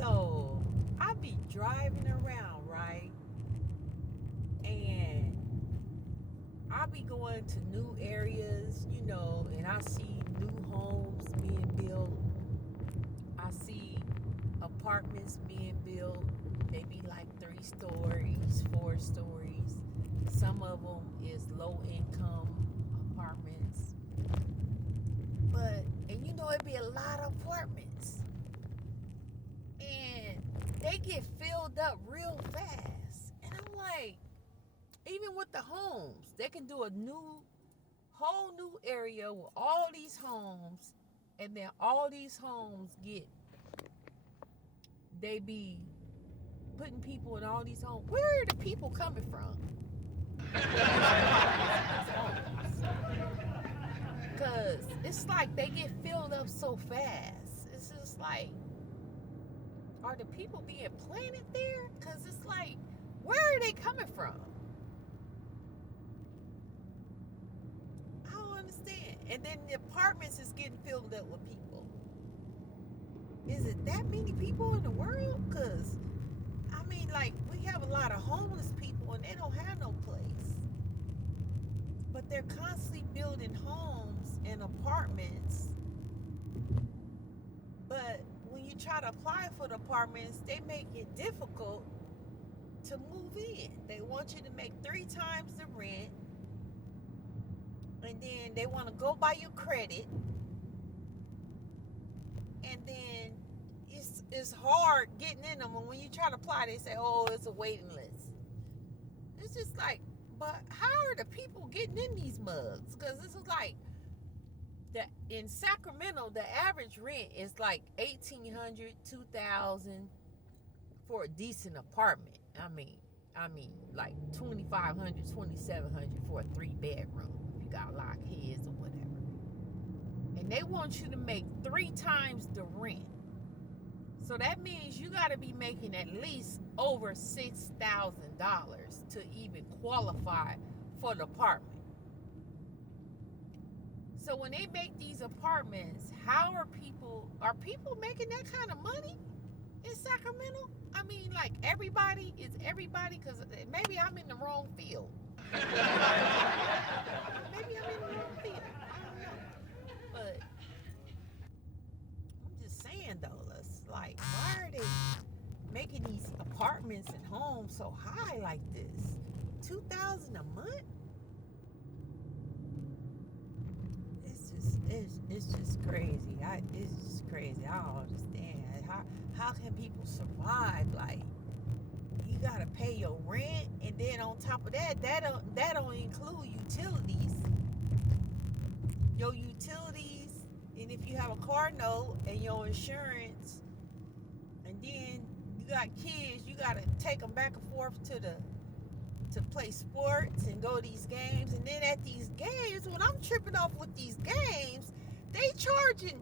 So I be driving around, right? And I be going to new areas, and I see new homes being built. I see apartments being built. They be like 3 stories, 4 stories. Some of them is low income apartments. And it be a lot of apartments. And they get filled up real fast. And I'm like, even with the homes, they can do a whole new area with all these homes. And then all these homes they be putting people in all these homes. Where are the people coming from? Because it's like they get filled up so fast. It's just like, are the people being planted there? Because it's like, where are they coming from? I don't understand. And then the apartments is getting filled up with people. Is it that many people in the world? Because, like, we have a lot of homeless people and they don't have no place. But they're constantly building homes and apartments. But when you try to apply for the apartments, they make it difficult to move in. They want you to make 3 times the rent. And then they want to go by your credit. And then it's hard getting in them. And when you try to apply, they say, oh, it's a waiting list. It's just like, but how are the people getting in these mugs? Because this is like, in Sacramento, the average rent is like $1,800, $2,000 for a decent apartment. I mean, like $2,500, $2,700 for a 3-bedroom. If you got a lot of kids or whatever. And they want you to make 3 times the rent. So that means you got to be making at least over $6,000 to even qualify for the apartment. So when they make these apartments, are people making that kind of money in Sacramento? Like everybody is everybody, because maybe I'm in the wrong field. Maybe I'm in the wrong field. I don't know. But I'm just saying though, it's like, why are they making these apartments and homes so high like this? $2,000 a month? It's just crazy. It's just crazy. I don't understand. How can people survive? Like, you gotta pay your rent, and then on top of that don't include utilities. Your utilities, and if you have a car note and your insurance, and then you got kids, you gotta take them back and forth to play sports and go to these games. And then at these games, when I'm tripping off with these games, they charging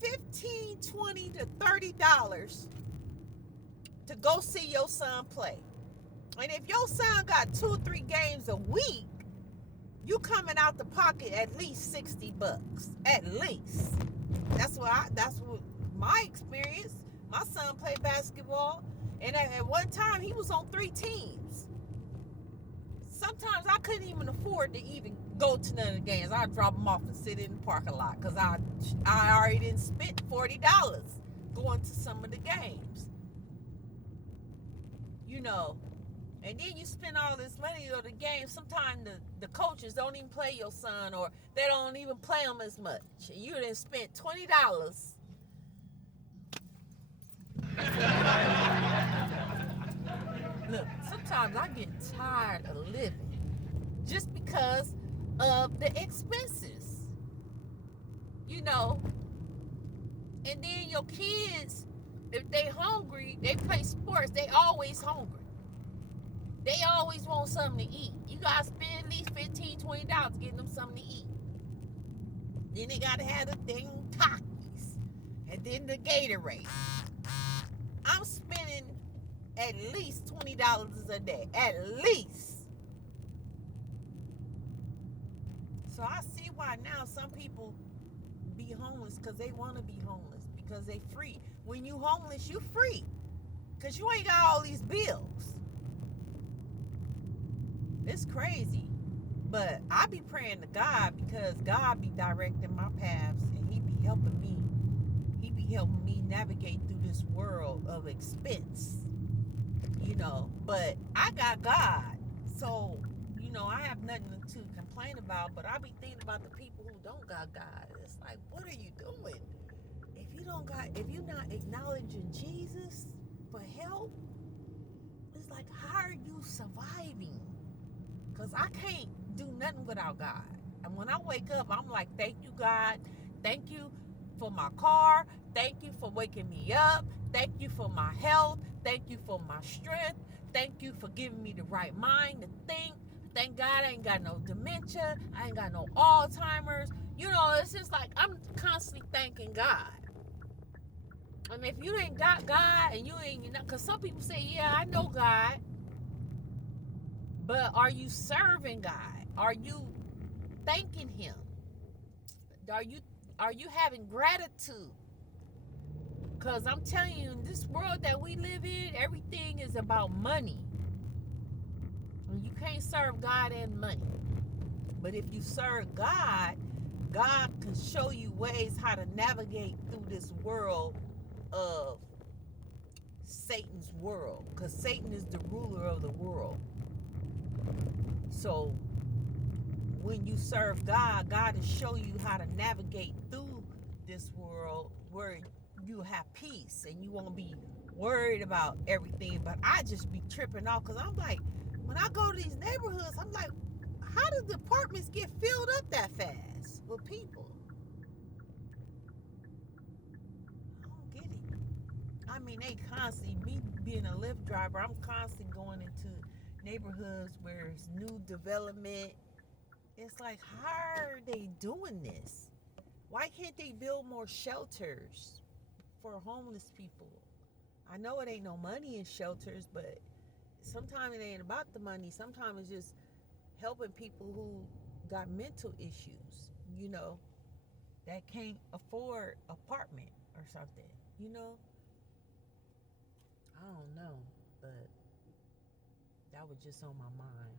$15, $20 to $30 to go see your son play. And if your son got 2 or 3 games a week, you coming out the pocket at least $60. At least. That's what my experience. My son played basketball, and at one time he was on 3 teams. Sometimes I couldn't even afford to even go to none of the games. I'd drop them off and sit in the parking lot, because I already didn't spend $40 going to some of the games. And then you spend all this money to go to the game. Sometimes the coaches don't even play your son, or they don't even play him as much. And you done spent $20. Look, sometimes I get tired of living just because of the expenses. And then your kids, if they hungry, they play sports, they always hungry. They always want something to eat. You gotta spend at least $15, $20 getting them something to eat. Then they gotta have the dang Takis, and then the Gatorade. I'm spending at least $20 a day. At least. So I see why now some people be homeless, because they want to be homeless, because they free. When you homeless, you free because you ain't got all these bills. It's crazy. But I be praying to God because God be directing my paths and he be helping me. He be helping me navigate through this world of expense, But I got God. So, I have nothing to complain about, but I be thinking about the people who don't got God. It's like, what are you doing? If you're not acknowledging Jesus for help, it's like, how are you surviving? Because I can't do nothing without God. And when I wake up, I'm like, thank you, God. Thank you for my car. Thank you for waking me up. Thank you for my health. Thank you for my strength. Thank you for giving me the right mind to think. Thank God I ain't got no dementia. I ain't got no Alzheimer's. It's just like I'm constantly thanking God. And if you ain't got God and you ain't, because some people say, yeah, I know God. But are you serving God? Are you thanking him? Are you having gratitude? Because I'm telling you, in this world that we live in, everything is about money. And you can't serve God and money. But if you serve God, God can show you ways how to navigate through this world of Satan's world. Because Satan is the ruler of the world. So when you serve God, God will show you how to navigate through this world where you have peace and you won't be worried about everything. But I just be tripping off because I'm like, when I go to these neighborhoods, I'm like, how do the apartments get filled up that fast with people? I don't get it. I mean, they constantly, me being a Lyft driver, I'm constantly going into neighborhoods where it's new development. It's like, how are they doing this? Why can't they build more shelters for homeless people? I know it ain't no money in shelters, but sometimes it ain't about the money. Sometimes it's just helping people who got mental issues, that can't afford apartment or something. I don't know, but that was just on my mind.